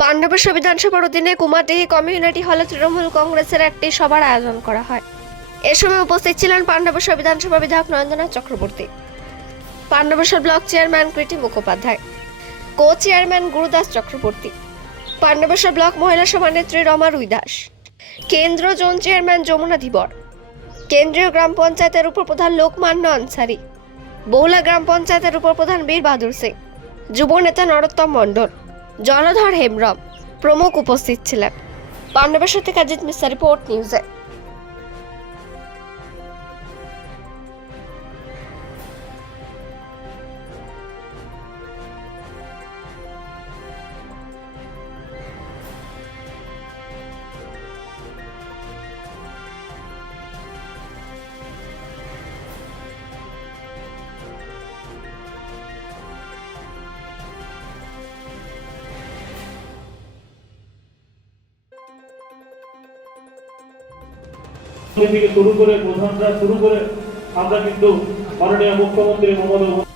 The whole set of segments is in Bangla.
পাণ্ডবেশ্বর বিধানসভার অধীনে কুমারডিহি কমিউনিটি হলে তৃণমূল কংগ্রেসের একটি সভার আয়োজন করা হয়। এ সময় উপস্থিত ছিলেন পাণ্ডবেশ্বর বিধানসভা বিধায়ক Narendranath Chakraborty Pandabeswar block chairman Kriti Mukhopadhyay co chairman Gurudas Chakraborty Pandabeswar block মহিলা সভানেত্রী রমা রুই দাস, কেন্দ্র জোন চেয়ারম্যান যমুনা ধীবর, কেন্দ্রীয় গ্রাম পঞ্চায়েতের উপপ্রধান লোকমান্য আনসারি বহুলা গ্রাম পঞ্চায়েতের উপপ্রধান বীর বাহাদুর সিং যুব নেতা নরোত্তম মণ্ডল জলধর হেমব্রম প্রমুখ উপস্থিত ছিলেন। পাণ্ডবেশ্বর থেকে অজিত মিশ্রা রিপোর্ট নিউজে। থেকে শুরু করে প্রধানরা শুরু করে আমরা কিন্তু মাননীয় মুখ্যমন্ত্রী মমতা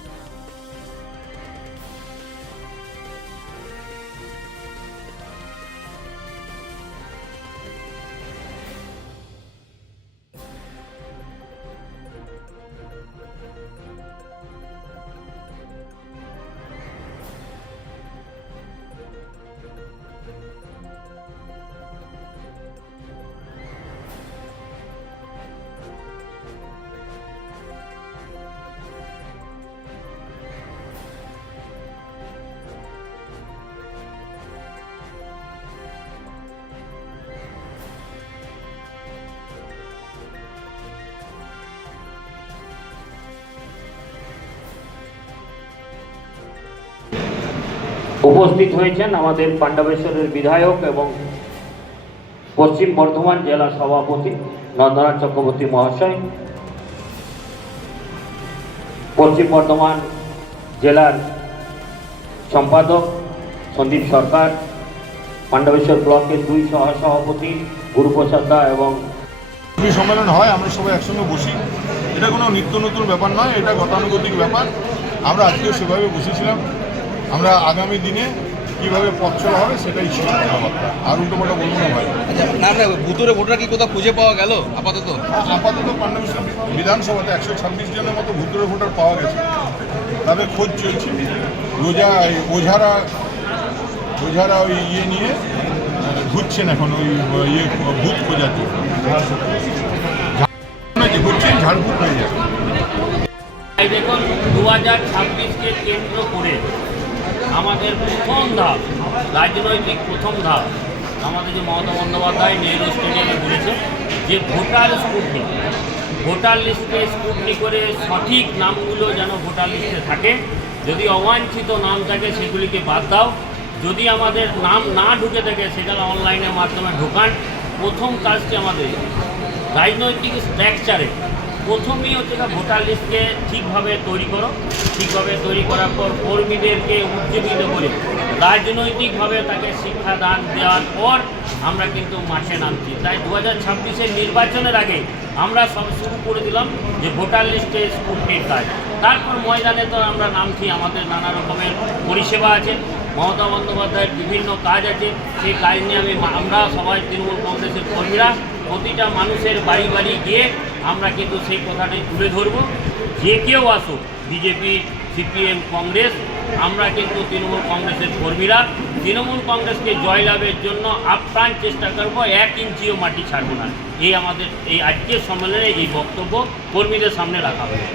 উপস্থিত হয়েছেন আমাদের পাণ্ডবেশ্বরের বিধায়ক এবং পশ্চিম বর্ধমান জেলা সভাপতি নন্দনাথ চক্রবর্তী মহাশয়, পশ্চিম বর্ধমান জেলার সম্পাদক সন্দীপ সরকার, পাণ্ডবেশ্বর ব্লকের দুই সহসভাপতি গুরুপ্রসাদ দা এবং সম্মেলন হয়, আমরা সবাই একসঙ্গে বসি। এটা কোনো নিত্য নতুন ব্যাপার নয়, এটা গতানুগতিক ব্যাপার। আমরা আজকেও সেভাবে বসেছিলাম। আমরা আগামী দিনে কীভাবে পথ চলা হবে সেটাই আর উল্টো পাল্টা বলব না ভাই। আচ্ছা না না ভুতুরে ভোটার কি কোথাও খুঁজে পাওয়া গেল? আপাতত? আপাতত পাণ্ডবেশ্বর বিধানসভাতে একশো ছাব্বিশ জনের মতো ভুতুরে ভোটার পাওয়া গেছে। তাদের খোঁজ চলছে। রোজা ওঝারা ওঝারা ওই ইয়ে নিয়ে ঘুরছেন এখন ওই ইয়ে ভূত খোঁজার জন্য। ঘুরছেন ঝাড়ফুট হয়ে যাবে দেখুন দু হাজার ছাব্বিশকে কেন্দ্র করে আমাদের প্রথম ধাপ, রাজনৈতিক প্রথম ধাপ, আমাদের যে মমতা বন্দ্যোপাধ্যায় নেহরু স্টেডিয়ামে বলেছে যে ভোটার স্কুটনি, ভোটার লিস্টে স্কুটনি করে সঠিক নামগুলো যেন ভোটার লিস্টে থাকে, যদি অবাঞ্ছিত নাম থাকে সেগুলিকে বাদ দাও, যদি আমাদের নাম না ঢুকে থাকে সেটা অনলাইনের মাধ্যমে ঢোকান, প্রথম কাজটি আমাদের রাজনৈতিক স্ট্রাকচারে প্রথমেই হচ্ছে ভোটার লিস্টকে ঠিকভাবে তৈরি করো। ঠিকভাবে তৈরি করার পর কর্মীদেরকে উজ্জীবিত করে। রাজনৈতিকভাবে তাকে শিক্ষাদান দেওয়ার পর আমরা কিন্তু মাঠে নামছি। তাই দু হাজার ছাব্বিশের নির্বাচনের আগে আমরা সব শুরু করে দিলাম যে ভোটার লিস্টে স্কুটনির কাজ তারপর ময়দানে তো আমরা নামছি, আমাদের নানা রকমের পরিষেবা আছে। মমতা বন্দ্যোপাধ্যায়ের বিভিন্ন কাজ আছে, সেই কাজ নিয়ে আমি আমরা সবাই তৃণমূল কংগ্রেসের কর্মীরা প্রতিটা মানুষের বাড়ি বাড়ি গিয়ে আমরা কিন্তু সেই কথাটি তুলে ধরব। যে কেউ আসুক, বিজেপি, সিপিএম, কংগ্রেস, আমরা কিন্তু তৃণমূল কংগ্রেসের কর্মীরা, তৃণমূল কংগ্রেসকে জয়লাভের জন্য আপ্রাণ চেষ্টা করব, এক ইঞ্চিও মাটি ছাড়ব না। এই আমাদের, এই আজকের সম্মেলনে এই বক্তব্য কর্মীদের সামনে রাখা হবে